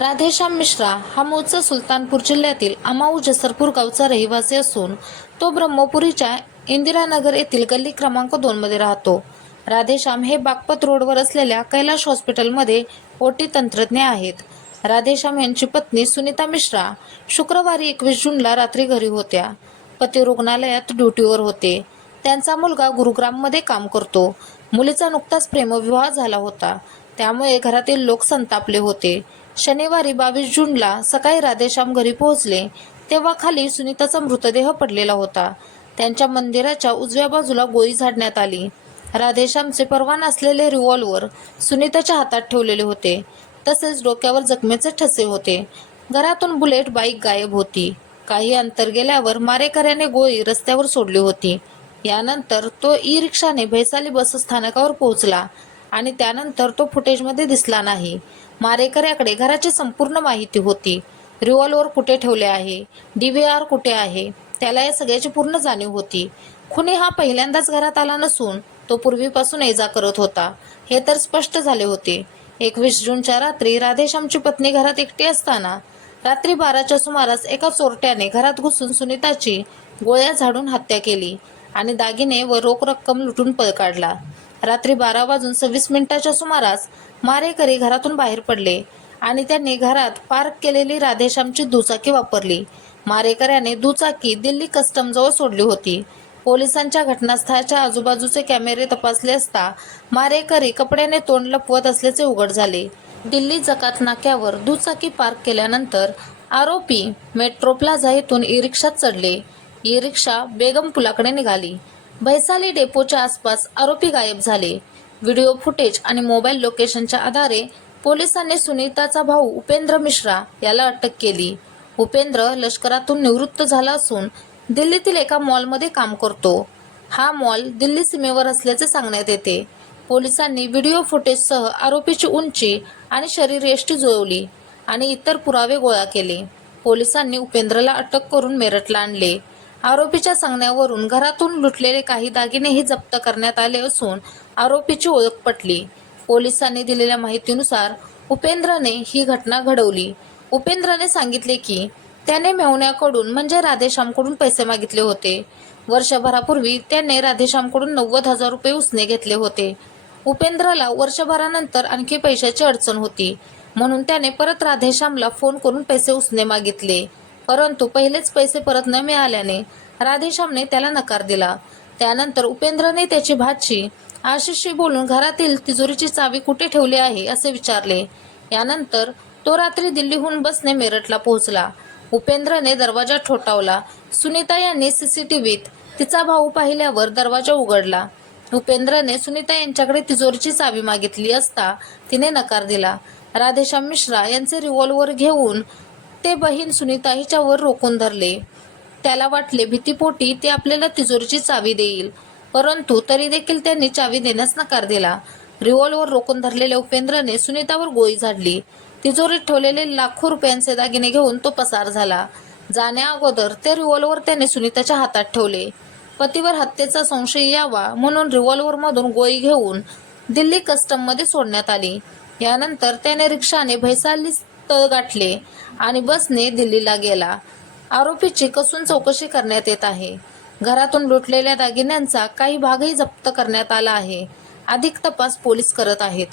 राधेश्याम मिश्रा हा मूळचा सुलतानपूर जिल्ह्यातील अमाऊ जसरपूर गावचा रहिवासी असून तो ब्रह्मपुरीच्या इंदिरानगर येथील गल्ली क्रमांक 2 मध्ये राहतो. राधेश्याम हे बागपत रोडवर असलेल्या कैलाश हॉस्पिटलमध्ये ओटी तंत्रज्ञ आहेत. राधेश्याम यांची पत्नी सुनीता मिश्रा शुक्रवारी 21 जूनला रात्री घरी होत्या. पती रुग्णालयात ड्युटीवर होते. त्यांचा मुलगा गुरुग्राममध्ये काम करतो. मुलीचा नुकताच प्रेमविवाह झाला होता, त्यामुळे घरातील लोक संतापले होते. शनिवारी 22 जूनला सकाळी राधेश्याम घरी पोहोचले तेव्हा खाली सुनीताचा मृतदेह पडलेला होता. त्यांच्या मंदिराच्या उजव्या बाजूला गोळी झाडण्यात आली. राधेश्यामचे परवाना असलेले रिव्हॉल्वर सुनीताच्या हातात ठेवलेले होते. तसेच डोक्यावर जखमेचे ठसे होते. घरातून बुलेट बाईक गायब होती. काही अंतर गेल्यावर मारेकऱ्याने गोळी रस्त्यावर सोडली होती. यानंतर तो ई-रिक्षाने भैसाली बस स्थानकावर पोहोचला आणि त्यानंतर तो फुटेजमध्ये दिसला नाही. मारेकऱ्याकडे घराची संपूर्ण माहिती होती. रिव्हॉल्वर कुठे ठेवले आहे, DVR कुठे आहे, त्याला या सगळ्याची पूर्ण जाणीव होती. खुनी हा पहिल्यांदाच घरात आला नसून तो पूर्वीपासून ये-जा करत होता, हे तर स्पष्ट झाले होते. 21 जूनच्या रात्री राधेश्यामची पत्नी घरात एकटी असताना रात्री 12च्या सुमारास एका चोरट्याने घरात घुसून सुनीताची गोळ्या झाडून हत्या केली आणि दागिने व रोख रक्कम लुटून पळ काढला. रात्री 12:26 सुमारास मारेकरी घरातून बाहेर पडले आणि त्यांनी घरात पार्क केलेली राधेश्यामची दुचाकी वापरली. मारेकऱ्याने दुचाकी दिल्ली कस्टमजवळ सोडली होती. पोलिसांच्या घटनास्थळाच्या आजूबाजूचे कॅमेरे तपासले असता मारेकरी कपड्याने तोंड लपवत असल्याचे उघड झाले. दिल्ली जकात नाक्यावर दुचाकी पार्क केल्यानंतर आरोपी मेट्रो प्लाझा येथून ई-रिक्षात चढले. ई-रिक्षा बेगम पुलाकडे निघाली. भैसाली डेपोच्या आसपास आरोपी गायब झाले. व्हिडिओ फुटेज आणि मोबाईल लोकेशनच्या आधारे पोलिसांनी सुनीताचा भाऊ उपेंद्र मिश्रा याला अटक केली. उपेंद्र लष्करातून निवृत्त झाला असून दिल्लीतील एका मॉलमध्ये काम करतो. हा मॉल दिल्ली सीमेवर असल्याचे सांगण्यात येते. पोलिसांनी व्हिडिओ फुटेजसह आरोपीची उंची आणि शरीरयष्टी जुळवली आणि इतर पुरावे गोळा केले. पोलिसांनी उपेंद्रला अटक करून मेरठला आणले. आरोपीच्या सांगण्यावरून घरातून लुटलेले काही दागिनेही जप्त करण्यात आले असून आरोपीची ओळख पटली. पोलिसांनी दिलेल्या माहितीनुसार उपेंद्रने ही घटना घडवली. उपेंद्रने सांगितले की त्याने मेहुण्याकडून म्हणजे राधेश्यामकडून पैसे मागितले होते. वर्षभरापूर्वी त्याने राधेश्यामकडून 90,000 रुपये उसने घेतले होते. उपेंद्रला वर्षभरानंतर आणखी पैशाची अडचण होती, म्हणून त्याने परत राधेश्यामला फोन करून पैसे उसने मागितले. परंतु पहिलेच पैसे परत न मिळाल्याने राधेश्यामने त्याला नकार दिला. त्यानंतर उपेंद्रने त्याची भाची आशिषशी बोलून घरातील तिजोरीची चावी कुठे ठेवली आहे असे विचारले. यानंतर तो रात्री दिल्लीहून बसने मेरठला पोहोचला. उपेंद्रने दरवाजा ठोठावला. सुनीता यांनी CCTVत तिचा भाऊ पाहिल्यावर दरवाजा उघडला. उपेंद्रने सुनीता यांच्याकडे तिजोरीची चावी मागितली असता तिने नकार दिला. राधेश्याम मिश्रा यांचे रिव्हॉल्वर घेऊन ते बहीण सुनीता हिच्यावर रोखून धरले. त्याला वाटले भीतीपोटी ते आपल्याला तिजोरीची चावी देईल, परंतु तरी देखील त्यांनी चावी देण्यास नकार दिला. रिव्हॉल्वर रोखून धरलेल्या उपेंद्रने सुनीतावर गोळी झाडली. तिजोरीत ठेवलेले लाखो रुपयांचे दागिने घेऊन तो पसार झाला. जाण्या अगोदर ते रिव्हॉल्वर त्याने सुनीताच्या हातात ठेवले. पतीवर हत्येचा संशय यावा म्हणून रिव्हॉल्वरमधून गोळी घेऊन दिल्ली कस्टममध्ये सोडण्यात आली. यानंतर त्याने रिक्षाने भैसाली तळ गाठले आणि बसने दिल्लीला गेला. आरोपीची कसून चौकशी करण्यात येत आहे. घरातून लुटलेल्या दागिन्यांचा काही भागही जप्त करण्यात आला आहे. अधिक तपास पोलीस करत आहेत.